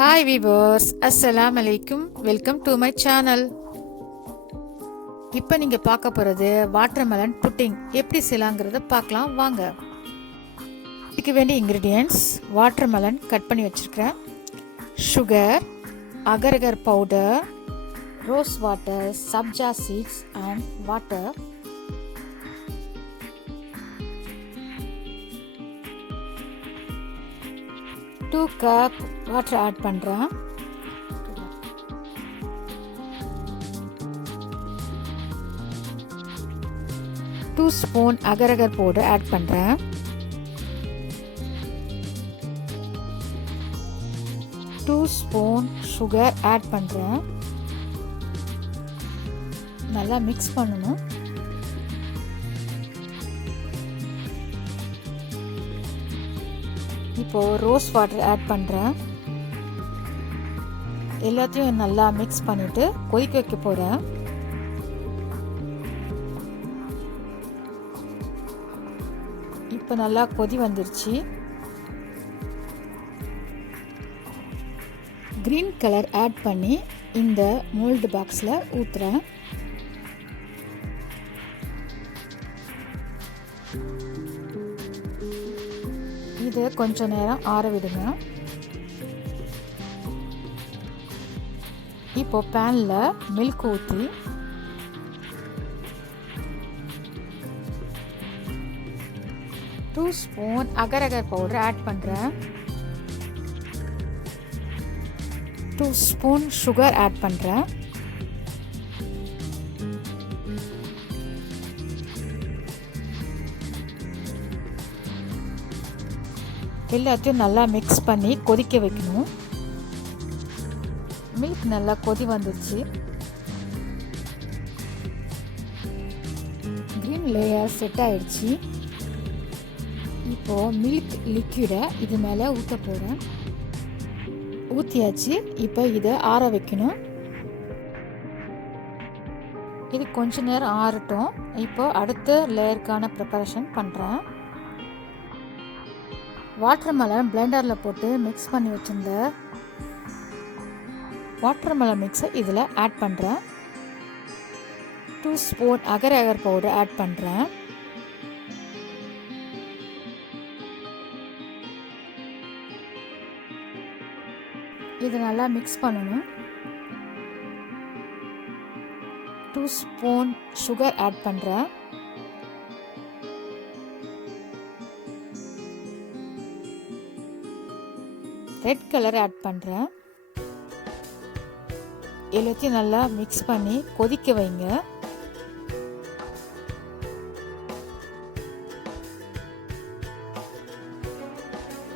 Hi viewers, அஸ்ஸலாமு அலைக்கும். Welcome to my channel. இப்போ நீங்கள் பார்க்க போகிறது வாட்டர்மெலன் புட்டிங் எப்படி செய்யலாங்கிறத பார்க்கலாம் வாங்க. இதுக்கு வேண்டிய இன்க்ரீடியன்ட்ஸ்: வாட்டர்மெலன் கட் பண்ணி வச்சுருக்கிறேன், sugar, agar agar powder, rose water, sabja seeds and water, two cup water add பண்ணுறேன், two spoon agar agar powder add பண்ணுறேன், டூ ஸ்பூன் சுகர் ஆட் பண்ணுறேன். நல்லா மிக்ஸ் பண்ணணும். இப்போது ரோஸ் வாட்டர் ஆட் பண்ணுறேன். எல்லாத்தையும் நல்லா மிக்ஸ் பண்ணிவிட்டு கொதிக்க வைக்க போகிறேன். இப்போ நல்லா கொதி வந்துருச்சு. க்ரீன் கலர் ஆட் பண்ணி இந்த மோல்டு பாக்ஸில் ஊற்றுறேன். இது கொஞ்சம் நேரம் ஆற விடுங்க. இப்போ பேனில் மில்க் ஊற்றி two spoon agar agar powder add பண்ணுறேன், டூ ஸ்பூன் சுகர் ஆட் பண்ணுறேன், எல்லாத்தையும் நல்லா மிக்ஸ் பண்ணி கொதிக்க வைக்கணும். மில்க் நல்லா கொதி வந்துடுச்சு. க்ரீன் லேயர் செட் ஆயிடுச்சு. இப்போது மில்க் லிக்விடை இது மேலே ஊற்ற போகிறேன். ஊற்றியாச்சு. இப்போ இதை ஆற வைக்கணும். இது கொஞ்ச நேரம் ஆறட்டும். இப்போ அடுத்த லேயருக்கான ப்ரிப்பரேஷன் பண்ணுறேன். வாட்டர்மெலன் பிளெண்டரில் போட்டு மிக்ஸ் பண்ணி வச்சுருந்த வாட்டர்மெலன் மிக்ஸை இதில் ஆட் பண்ணுறேன். Two spoon agar agar powder add பண்ணுறேன். இது நல்லா மிக்ஸ் பண்ணணும். டூ ஸ்பூன் சுகர் ஆட் பண்ணுறேன். ரெட் கலர் ஆட் பண்ணுறேன். எல்லாத்தையும் நல்லா மிக்ஸ் பண்ணி கொதிக்க வைங்க.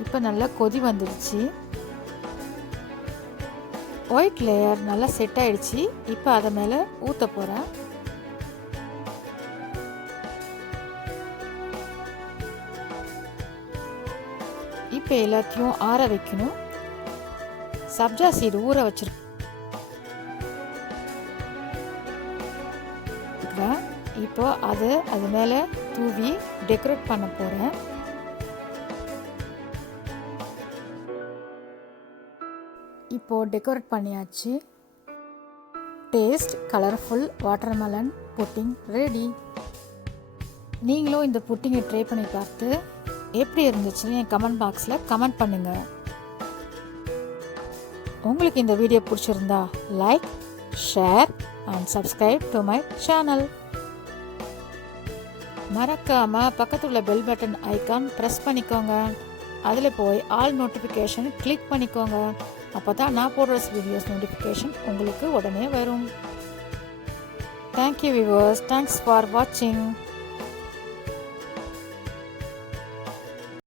இப்போ நல்லா கொதி வந்துடுச்சு. ஒயிட் லேயர் நல்லா செட் ஆயிடுச்சு. இப்போ அதை மேலே ஊற்ற போகிறேன். இப்போ எல்லாத்தையும் ஆற வைக்கணும். சப்ஜா சீடு ஊற வச்சிருக்கேன். இப்போ அது மேலே தூவி டெக்கரேட் பண்ண போகிறேன். இப்போது டெக்கரேட் பண்ணியாச்சு. Taste colourful watermelon pudding ready. நீங்களும் இந்த புட்டிங்கை ட்ரை பண்ணி பார்த்து எப்படி இருந்துச்சுன்னு என் கமெண்ட் பாக்ஸில் கமெண்ட் பண்ணுங்கள். உங்களுக்கு இந்த வீடியோ பிடிச்சிருந்தா like, share and subscribe to my channel. மறக்காமல் பக்கத்தில் உள்ள பெல் பட்டன் ஐக்கான் ப்ரெஸ் பண்ணிக்கோங்க. அதில் போய் ஆல் நோட்டிஃபிகேஷன் கிளிக் பண்ணிக்கோங்க. அப்போ தான் நான் போடுற வீடியோஸ் நோட்டிஃபிகேஷன் உங்களுக்கு உடனே வரும். Thank you viewers. தேங்க்ஸ் ஃபார் வாட்சிங்.